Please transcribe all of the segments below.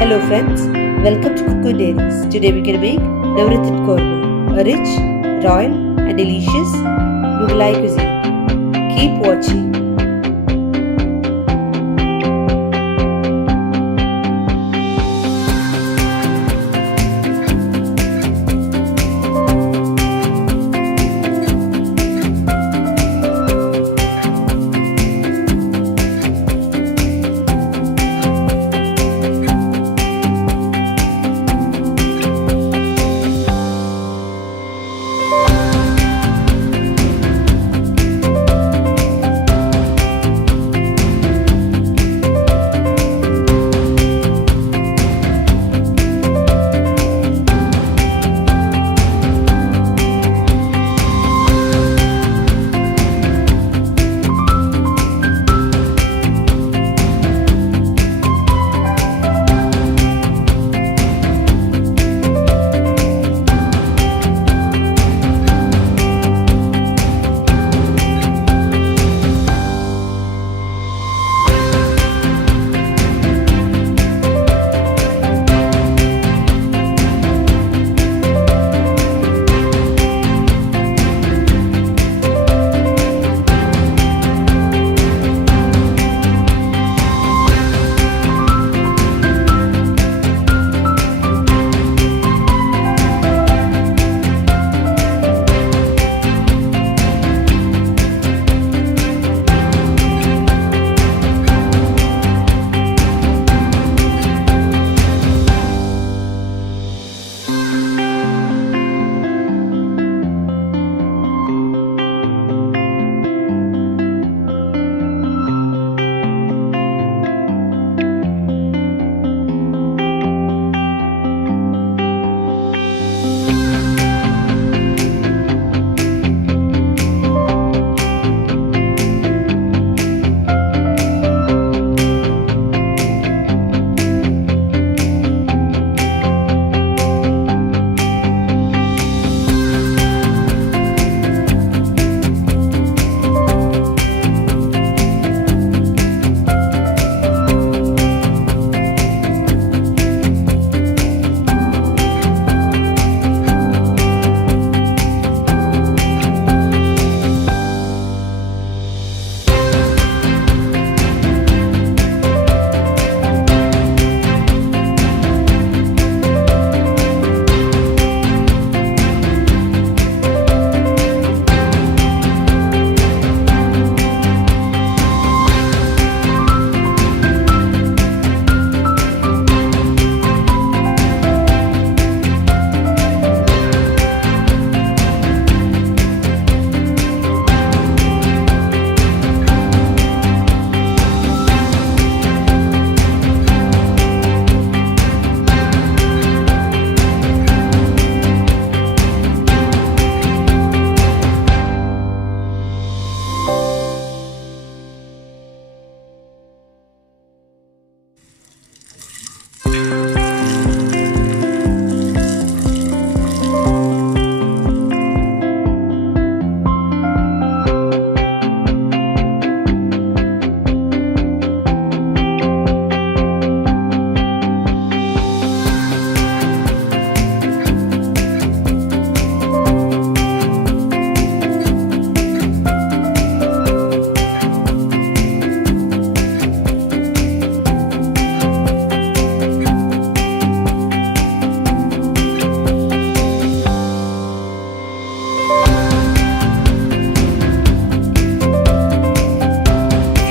Hello friends, welcome to Cook with Dairies. Today we can make Navaratan Korma, a rich, royal and delicious Mughlai cuisine. Keep watching.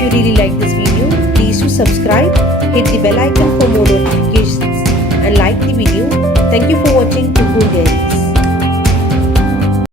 If you really like this video, please do subscribe, hit the bell icon for more notifications and like the video. Thank you for watching Cook with Dairies.